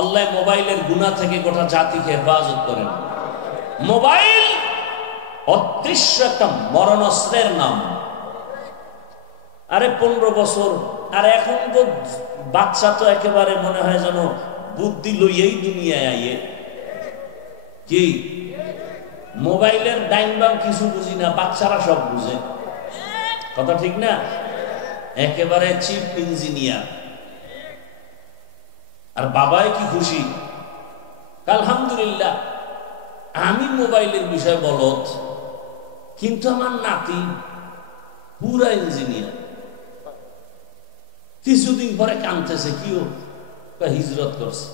আল্লাহ মোবাইলের গুনাহ থেকে গোটা জাতিকে হেফাজত করেন। মোবাইল অদৃশ্য একটা মরণাস্ত্রের নাম। আরে 15 বছর, আর এখন তো বাচ্চা তো একেবারে মনে হয় যেন বুদ্ধি লইয়েই দুনিয়ায় আইয়ে। কি মোবাইলের ডাইন বাম কিছু বুঝি না, বাচ্চারা সব বুঝে। কথা ঠিক না? একেবারে চিফ ইঞ্জিনিয়ার। আর বাবাই কি খুশি, আলহামদুলিল্লাহ আমি মোবাইলের বিষয় বলত, কিন্তু আমার নাতি পুরা ইঞ্জিনিয়ার। কিছুদিন পরে কাঁদতেছে, কিও হিজরত করছে।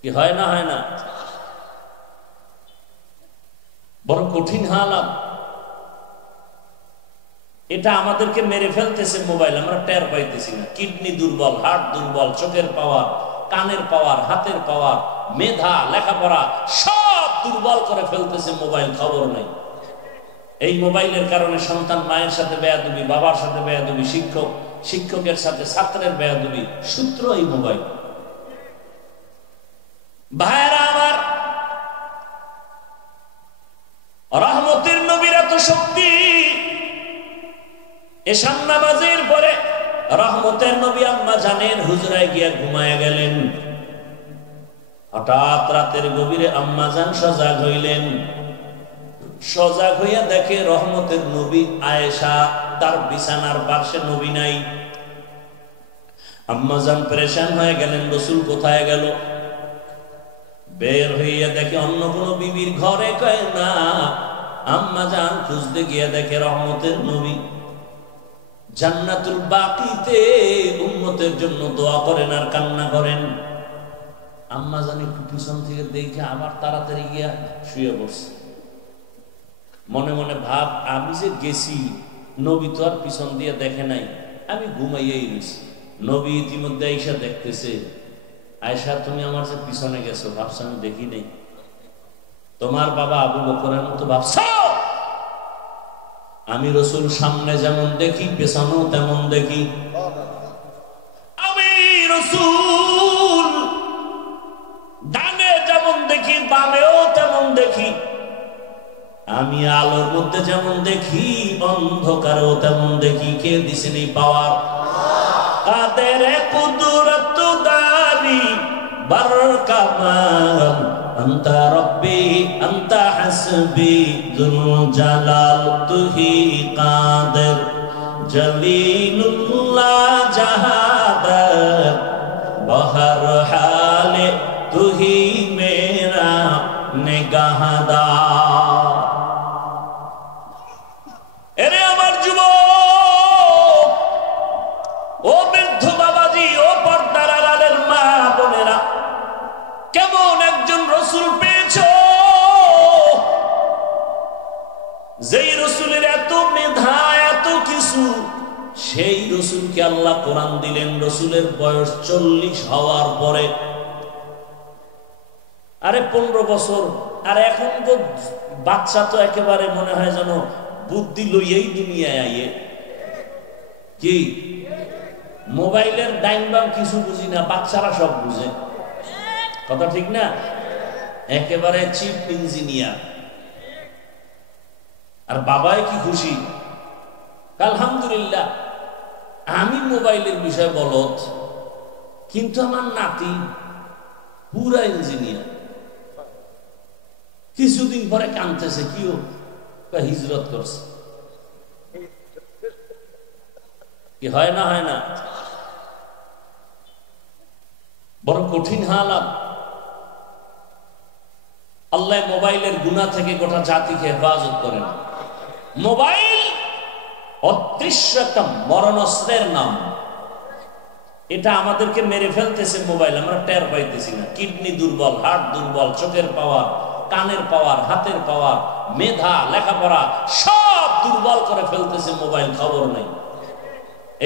কি হয় না? হয় না? বড় কঠিন হালাত। এটা আমাদেরকে মেরে ফেলতেছে মোবাইল, আমরা টের পাইতেছি না। কিডনি দুর্বল, হার্ট দুর্বল, চোখের পাওয়ার, কানের পাওয়ার, হাতের পাওয়ার, মেধা, লেখাপড়া সব দুর্বল করে ফেলতেছে মোবাইল, খবর নাই। এই মোবাইলের কারণে সন্তান মায়ের সাথে বেয়াদবি, বাবার সাথে বেয়াদবি, শিক্ষকের সাথে ছাত্রের বেয়াদবি, সূত্র এই মোবাইল। ভাইরা আমার, রহমতের নবীর এত শক্তি। এশার নামাজের পরে রহমতের নবী আম্মা জানের হুজরায় গিয়া ঘুমায় গেলেন। হঠাৎ রাতের গভীরে আম্মা জান সজাগ হইলেন। সজাগ হইয়া দেখে রহমতের নবী আয়েশা তার বিছানার পাশে, নবী নাই। আম্মা জান পেরেশান হয়ে গেলেন, রাসূল কোথায় গেল? বের হইয়া দেখে অন্য কোন বিবির ঘরে, কয় না। আম্মা জান খুঁজতে গিয়া দেখে রহমতের নবী জান্নাতুল বাকিতে উম্মতের জন্য দোয়া করেন আর কান্না করেন। আম্মা জান একটু পিছন থেকে দেখে আবার তাড়াতাড়ি গিয়া শুয়ে পড়ছে। মনে মনে ভাব, আমি যে গেছি, নবী তো আর পিছন দিয়ে দেখে নাই, আমি ঘুমাইয়াই রয়েছি। নবী ইতিমধ্যে আয়েশা দেখতেছে, আয়েশা তুমি আমার যে পিছনে গেছো, ভাবছো আমি দেখি নাই? তোমার বাবা আবু বকরের মতো ভাবছো? আমি রাসূল সামনে যেমন দেখি, পেছনেও তেমন দেখি। আমি রাসূল ডানে যেমন দেখি, বামেও তেমন দেখি। আমি আলোর মধ্যে যেমন দেখি, অন্ধকারেও তেমন দেখি। কে দিছেন এই পাওয়ার? কাদের কুদরত দারি বরকামাল, আনতা রব্বি আনতা হাসবি যুল জালাল, তুহি কাদের জলিলুল্লাহ জাহাদাত, বহর হালে তুহি মেরা নিগাহদার। এরে আমার যুবক, ও বৃদ্ধ বাবাজি, ও পর্দার আড়ালের মা বোনেরা, কেমন একজন রাসূল পেয়েছো, যেই রাসূলের এত মেধা, এত কিছু। সেই রাসূলকে আল্লাহ কোরআন দিলেন রাসূলের বয়স 40 হওয়ার পরে। আরে 15 বছর, আর এখন তো বাচ্চা তো একেবারে মনে হয় যেন বুদ্ধি লইয়েই দুনিয়ায় আইয়ে। কি মোবাইলের ডাইন বাম কিছু বুঝি না, বাচ্চারা সব বুঝে। কথা ঠিক না? একেবারে চিফ ইঞ্জিনিয়ার। আর বাবাই কি খুশি, আলহামদুলিল্লাহ আমি মোবাইলের বিষয় বলত, কিন্তু আমার নাতি পুরা ইঞ্জিনিয়ার। কিছুদিন পরে কাঁদতেছে, কিও হিজরত করছে। কি হয় না? হয় না? বড় কঠিন হালাত। আল্লাহ মোবাইলের গুনাহ থেকে গোটা জাতিকে হেফাজত করেন। মোবাইল অদৃশ্য একটা মরণাস্ত্রের নাম। এটা আমাদেরকে মেরে ফেলতেছে মোবাইল, আমরা টের পাইতেছি না। কিডনি দুর্বল, হার্ট দুর্বল, চোখের পাওয়ার, কানের পাওয়ার, হাতের পাওয়ার, মেধা, লেখাপড়া সব দুর্বল করে ফেলতেছে মোবাইল, খবর নাই।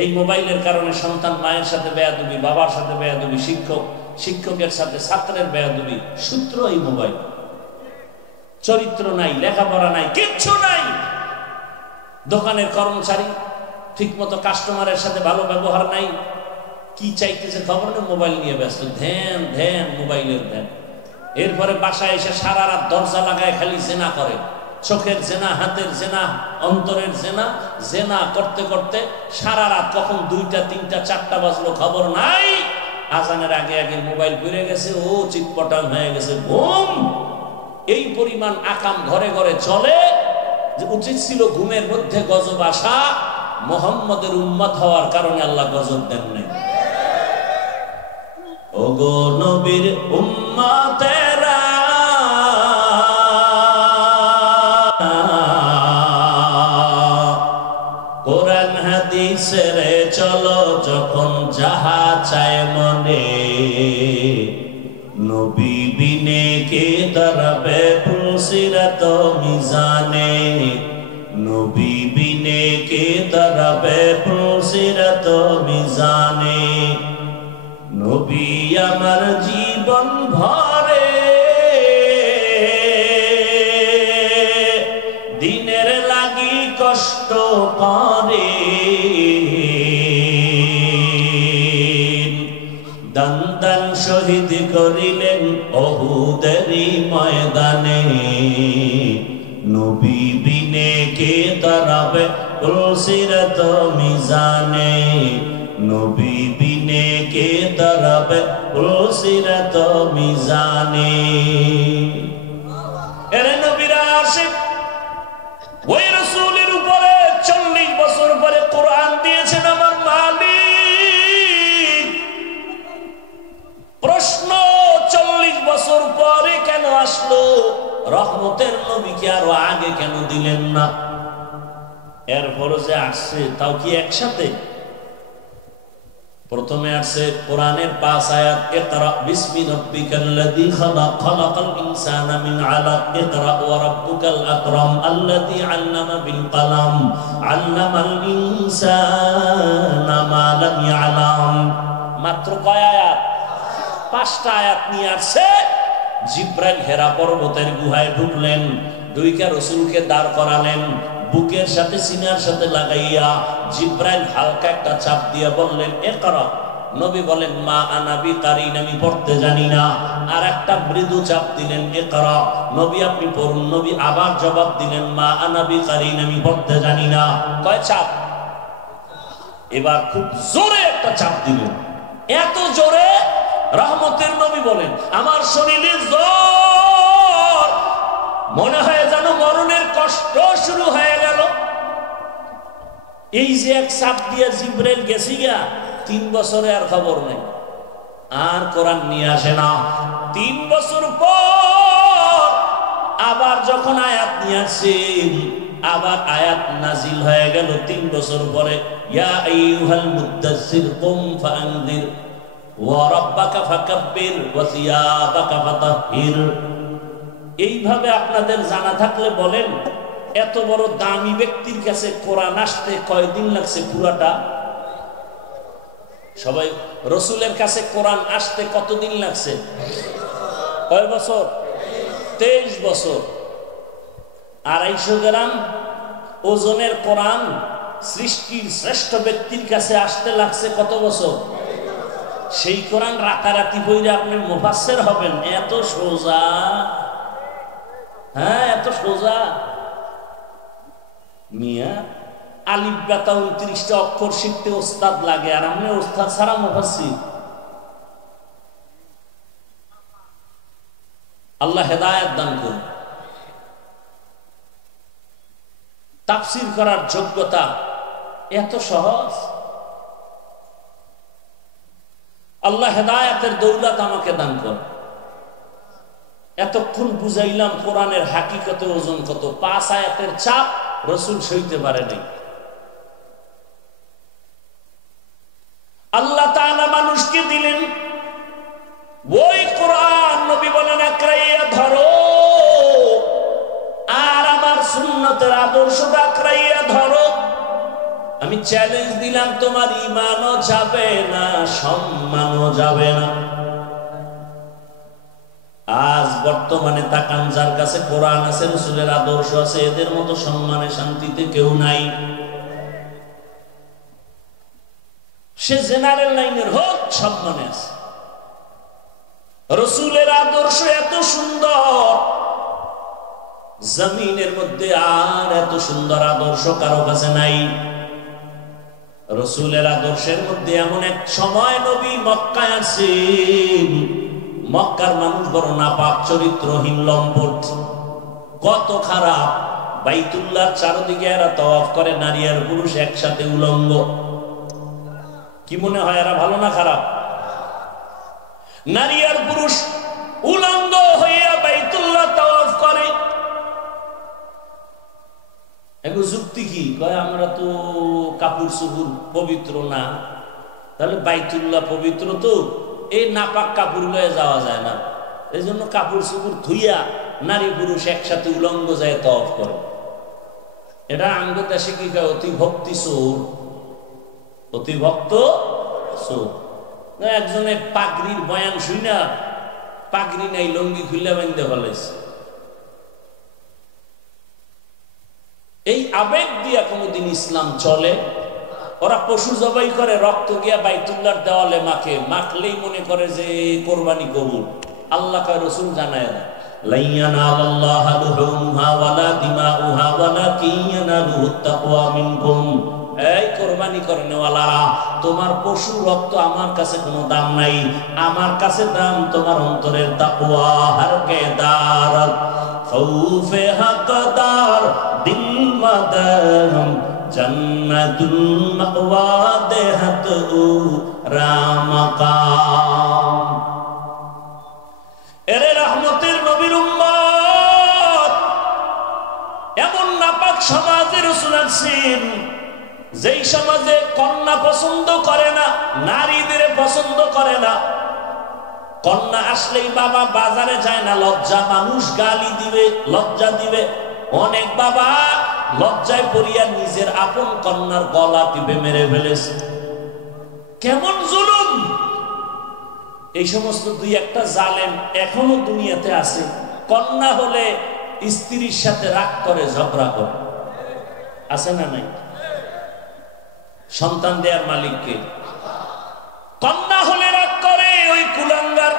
এই মোবাইলের কারণে সন্তান মায়ের সাথে বেয়াদবি, বাবার সাথে বেয়াদবি, শিক্ষকের সাথে ছাত্রের বেয়াদবি, সূত্র এই মোবাইল। চরিত্র নাই, লেখাপড়া নাই, কিচ্ছু নাই। দোকানের কর্মচারী ঠিকমতো কাস্টমারের সাথে ভালো ব্যবহার নাই, কি চাইতেছে খবর নেই, মোবাইল নিয়ে ব্যস্ত, ধ্যান ধ্যান মোবাইলের ধ্যান। এরপরে বাসায় এসে সারা রাত দরজা লাগায় খালি জেনা করে, চোখের জেনা, হাতের জেনা, অন্তরের জেনা, জেনা করতে করতে সারা রাত কখন 2টা 3টা 4টা বাজলো খবর নাই। আজানের আগে আগে মোবাইল ঘুরে গেছে, ও চিৎপটাং হয়ে গেছে, ঘুম। এই পরিমাণ আকাম ঘরে ঘরে চলে যে উচিত ছিল ঘুমের মধ্যে গজব আসা, মুহাম্মদের উম্মত হওয়ার কারণে আল্লাহ গজব দেন নাই। ওগো নবীর উম্মতেরা কোরআন হাদিসের চলো যখন যাহা চায় মনে, নবী বিনে কে দাঁড়াবে পুলসিরাত মিজানে, নবী বিনে কে দাঁড়াবে পুলসিরাত মিজানে। নবী আমার জীবন ভরে দিনের লাগি কষ্ট করে, দান দান শহীদ করিলেন উহুদেরই ময়দানে, নবী বিনে কে দাঁড়াবে পুলসিরাত মিজানে, নবী বিনে কে দাঁড়াবে পুলসিরাত মিজানে। এরে নবীরা আশিক, ওই রাসূলের উপরে 40 বছর পরে কোরআন দিয়েছেন আমার মালিক। প্রশ্ন, 40 বছর পরে কেন আসলো? রহমতের নবীকে আরো আগে কেন দিলেন না? এরপরে যে আসছে তাও কি একসাথে? প্রথমে আসছে কোরআনের 5 আয়াত, ইকরা বিসমি রাব্বিকাল্লাযী খালাক, খালাকাল ইনসানা মিন আলাক, ইকরা ওয়া রাব্বুকাল আকরাম আল্লাযী আল্লামা বিল কলম, আল্লামাল ইনসানা মা লাম ইয়ালাম। মাত্র কয় আয়াত? 5টা আয়াত নিয়ে আসছে। জিব্রাইল হেরা পর্বতের গুহায় ঢুকলেন, দুইটা রাসূলকে দাঁড় করালেন, বুকের সাথে সিনার সাথে লাগাইয়া জিব্রাইল হালকা একটা চাপ দিয়ে বললেন ইকরা। নবী বলেন মা আনা বিকারিন, আমি পড়তে জানি না। আর একটা মৃদু চাপ দিলেন ইকরা, নবী আপনি পড়ুন। নবী আবার জবাব দিলেন মা আনা বিকারিন, আমি পড়তে জানি না। কয় চাপ? এবার খুব জোরে একটা চাপ দিলেন, এত জোরে রহমতের নবী বলেন আমার শরীরে জ্বর, মনে হয় যেন মরণের কষ্ট শুরু হয়ে গেল। এই যে এক চাপ দিয়ে জিব্রাইল গেছি গিয়া, 3 বছরে আর খবর নেই, আর কোরআন নিয়ে আসে না। 3 বছর পর আবার যখন আয়াত নিয়ে আসেন, আবার আয়াত নাজিল হয়ে গেল 3 বছর পরে, ইয়া আইয়ুহাল মুদ্দাসসির কুম ফাআনযির ওয়া রাব্বাকা ফাকাব্বির ওয়া সিয়াবাকা ফাতাহহির। এইভাবে আপনাদের জানা থাকলে বলেন, এত বড় দামি ব্যক্তির কাছে কোরআন আসতে কয়দিন লাগছে? পুরাটা সবাই রাসূলের কাছে কোরআন আসতে কতদিন লাগছে? কয় বছর? 23 বছর। 250 গ্রাম ওজনের কোরআন সৃষ্টির শ্রেষ্ঠ ব্যক্তির কাছে আসতে লাগছে কত বছর? সেই কোরআন রাতারাতি পড়ে আপনি মুফাসসির হবেন, এত সোজা? হ্যাঁ, এত সোজা? মিয়া আলিফ বাতা 29টা অক্ষর শিখতে ওস্তাদ লাগে, আর আপনি ওস্তাদ ছাড়া মুফাসসির। আল্লাহ হেদায়েত দান করুন। তাফসীর করার যোগ্যতা এত সহজ। আল্লাহ হেদায়েতের দৌলত আমাকে দান করুন। এতক্ষণ বুঝাইলাম কোরআনের হাকিকতে ওজন কত। 5 আয়াতের চাপ রাসূল সইতে পারে নাই। আল্লাহ তাআলা মানুষকে দিলেন ওই কোরআন, নবী বলেন আকরাইয়া ধরো, আর আমার সুন্নতের আদর্শটা আকরাইয়া ধরো। আমি চ্যালেঞ্জ দিলাম, তোমার ঈমানও যাবে না, সম্মানও যাবে না। আজ বর্তমানে তাকান, যার কাছে কোরআন আছে, রাসূলের আদর্শ আছে, এদের মতো সম্মানে শান্তিতে কেউ নাই। সে জেনারেল লাইনের হোক, সম্মানে আছে। রসুলের আদর্শ এত সুন্দর, জমিনের মধ্যে আর এত সুন্দর আদর্শ কারো কাছে নাই। রসুলের আদর্শের মধ্যে এমন এক সময় নবী মক্কায় আসেন, মক্কার মানুষ বড় নাপাক, চরিত্রহীন, লম্পট, কত খারাপ। বাইতুল্লাহর চারদিকে এরা তওয়াফ করে, নারী আর পুরুষ একসাথে উলঙ্গ। কি মনে হয় এরা ভালো না খারাপ? নারী আর পুরুষ উলঙ্গ হইয়া বাইতুল্লাহ তওয়াফ করে। এগো যুক্তি কি? কয় আমরা তো কাপড় চোপড় পবিত্র না, তাহলে বাইতুল্লাহ পবিত্র, তো এই নাপাক কাপড় লয়ে যাওয়া যায় না, এই জন্য কাপড় চোপড় ধুইয়া নারী পুরুষ একসাথে উলঙ্গ যায় তওয়াফ করে। এটা আঙ্গ দেশে কি কয়? অতি ভক্তি চোর, অতি ভক্ত চোর। একজনে পাগড়ির বয়ান শুই না, পাগড়ি নাই, লঙ্গি খুললে বেঁধে ফেলাইছে। এই আবেগ দিয়া কোনদিন ইসলাম চলে? ওরা পশু জবাই করে, রক্ত গিয়া বাইতুল্লাহর দেওয়ালে মাখে, মাখলেই মনে করে যে কোরবানি কবুল। আল্লাহ কয়, রসুল জানায় না, এই কোরবানি করে নেওয়ালারা, তোমার পশু রক্ত আমার কাছে কোনো দাম নাই, আমার কাছে দাম তোমার অন্তরের তাকওয়া। হরকে দার খৌফে হকদার দিল মাদার জান্নাতুল মাওয়া দেহত রামাকাম। এরে রহমতের নবীর উম্মত, এমন নাপাক সমাজে রাসূল আছেন, যেই সমাজে কন্যা পছন্দ করে না, নারীদের পছন্দ করে না। কন্যা আসলেই বাবা বাজারে যায় না, লজ্জা, মানুষ গালি দিবে, লজ্জা দিবে। অনেক বাবা লজ্জায় পড়িয়া নিজের আপন কন্যার গলা টিপে মেরে ফেলেছে। কেমন জুলুম! এই সমস্ত দুই একটা জালেম এখনো দুনিয়াতে আছে। কন্যা হলে স্ত্রীর সাথে রাগ করে, ঝগড়া করে, আছে না নাই? সন্তান দেয়ার মালিককে। কন্যা হলে রাগ করে ওই কুলাঙ্গার।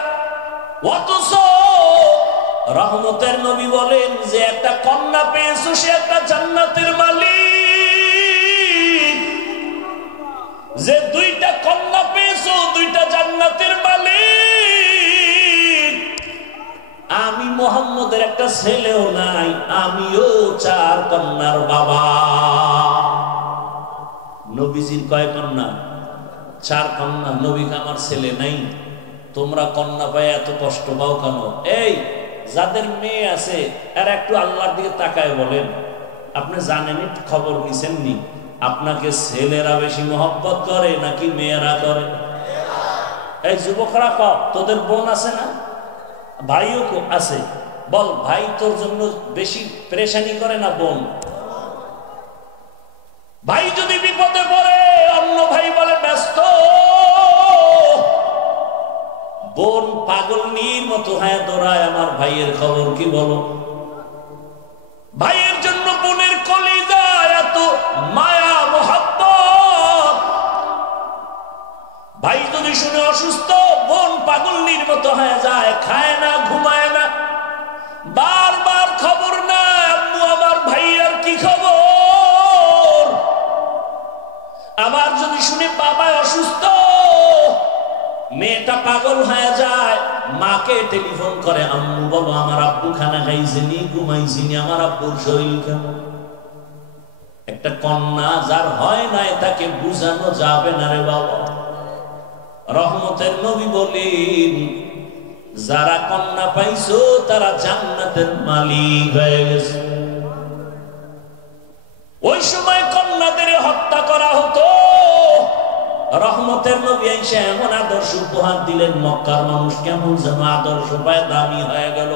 অথচ রহমতের নবী বলেন যে একটা কন্যা পেয়েছো, সে একটা জান্নাতের মালিক। যে দুইটা কন্যা পেয়েছো, দুইটা জান্নাতের মালিক। আমি মুহাম্মদের একটা ছেলেও নাই, আমিও 4 কন্যার বাবা। নবীজির কয় কন্যা? 4 কন্যা। নবীকে আমার ছেলে নাই। তোমরা কন্যা পায় এত কষ্ট পাও কেন? এই যাদের মেয়ে আছে এরা একটু আল্লাহর দিকে তাকায় বলেন, আপনি জানেনই, খবর নিছেননি, আপনাকে ছেলেরা বেশি মহব্বত করে নাকি মেয়েরা করে? এই যুবকরা, তোদের বোন আছে না? ভাইও আছে, বল ভাই তোর জন্য বেশি পেরেশানি করে না বোন? ভাই যদি বিপদে পড়ে অন্য ভাই বলে ব্যস্ত, বোন পাগলনির মতো হ্যাঁ দৌড়ায়, আমার ভাইয়ের খবর কি বলো? ভাইয়ের জন্য বোনের কলিজায় এত মায়া মোহাব্বত। ভাই যদি শুনে অসুস্থ, বোন পাগলনির মতো হয়ে যায়, খায় না, ঘুমায় না, বারবার খবর না, আম্মু আমার ভাইয়ের কি খবর? আবার যদি শুনে বাবা অসুস্থ, মেয়েটা পাগল হয়ে যায়, মাকে টেলিফোন করে, আম্মু বলো আমার আব্বু খানা খাইছেনি, ঘুমাইছেনি, আমার আব্বুর শরীর কেমন? একটা কন্যা যার হয় নাই তাকে বুঝানো যাবে না রে বাবা। রহমতের নবী বলেন, যারা কন্যা পাইছো তারা জান্নাতের মালিক হয়ে গেছে। ওই সময় কন্যাদের হত্যা করা হতো। রহমতের নবী এসে এমন আদর্শ উপহার দিলেন, মক্কার মানুষ কেমন যেন আদর্শ পায় দামি হয়ে গেল।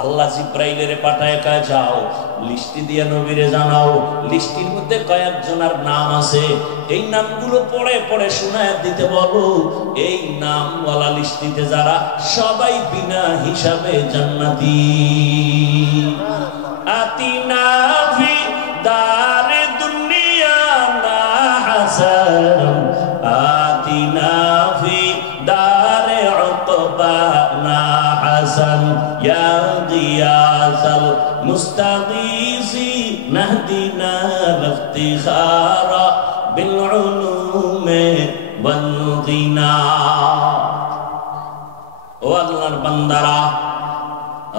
আল্লাহ জিব্রাইলের পাঠায় কয়, যাও লিস্টি দিয়ে নবীরে জানাও, লিস্টির মধ্যে কয়েকজনের নাম আছে, এই নামগুলো পড়ে পড়ে শোনায় দিতে বলো। এই নামওয়ালা লিস্টিতে যারা, সবাই বিনা হিসাবে জান্নাতি। আতিনা ফি দারে দুনিয়া না হাসান, আতি দারে উকবা না হাসান ইয়া গিয়াসাল মুস্তাগীসি নাহদিনা ইফতিখারা বিল উলুমে ওয়াল গিনা। ও আল্লাহর বান্দারা,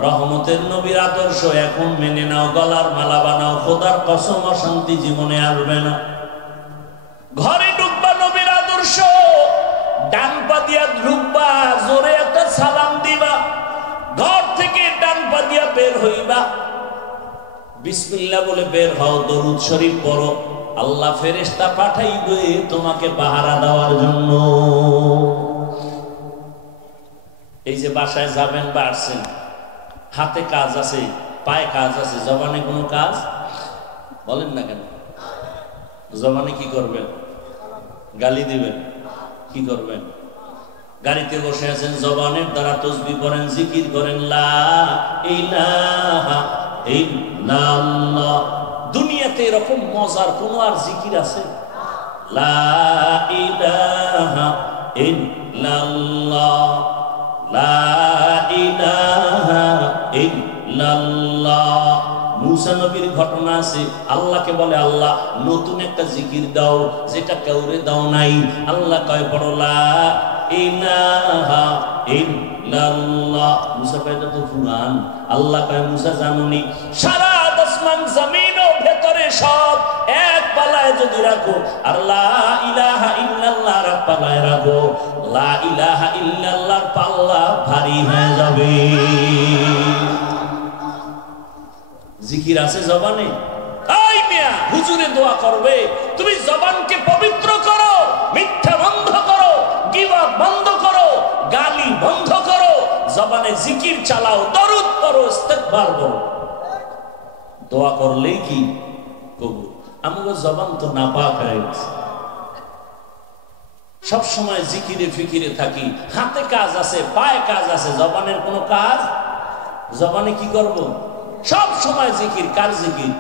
রহমতের নবীর আদর্শ এখন মেনে নাও, গলার মালা বানাও। খোদার কসম অশান্তি জীবনে আসবে না। ঘরে ঢুকবা নবীর আদর্শ, ডান পা দিয়া ঢুকবা, জোরে একটা সালাম দিবা। ঘর থেকে ডান পা দিয়া বের হইবা, বিসমিল্লাহ বলে বের হও, দরুদ শরীফ পড়ো। আল্লাহ ফেরেশতা পাঠাইবে তোমাকে পাহারা দেওয়ার জন্য। এই যে বাসায় যাবেন বা আসছেন, হাতে কাজ আছে, পায়ে কাজ আছে, জবানে কোনো কাজ বলেন না কেন? জবানে কি করবেন? গালি দিবেন? কি করবেন? গাড়িতে বসে আছেন, জবানের দ্বারা তসবিহ করেন, জিকির করেন, লা ইলাহা ইল্লাল্লাহ। দুনিয়াতে এরকম মজার কোন আর জিকির আছে? লা ইলাহা ইল্লাল্লাহ, লা ইলাহা ইল্লাল্লাহ। মুসা নবীর ঘটনা আছে, আল্লাহকে বলে, আল্লাহ নতুন একটা জিকির দাও যেটা কাউরে দাও নাই। আল্লাহ কয়, পড়ো লা ইলাহা ইল্লাল্লাহ। মুসা কয়, এটা তো কুরআন। আল্লাহ কয়, মুসা জানুনি সারা আসমান জমিন ও ভেতরে সব এক পালায় যদি রাখো, আর লা ইলাহা ইল্লাল্লাহ আর এক পালায় রাখো, লা ইলাহা ইল্লাল্লাহর পাল্লা ভারী হয়ে যাবে। জিকির আছে জবানে? এই মিয়া, হুজুরে দোয়া করবে, তুমি জবানকে পবিত্র করো, মিথ্যা বন্ধ করো, গীবত বন্ধ করো, গালি বন্ধ করো, জবানে জিকির চালাও, দরুদ পড়ো, ইস্তেগফার করো। দোয়া করলেই কি কবুল। আমাদের জবান তো নাপাক হয়ে গেছে, সব সময় জিকিরে ফিকিরে থাকি। হাতে কাজ আছে, পায়ে কাজ আছে, জবানের কোনো কাজ। জবানে কি করব? সব সময় জিকির। কার জিকির?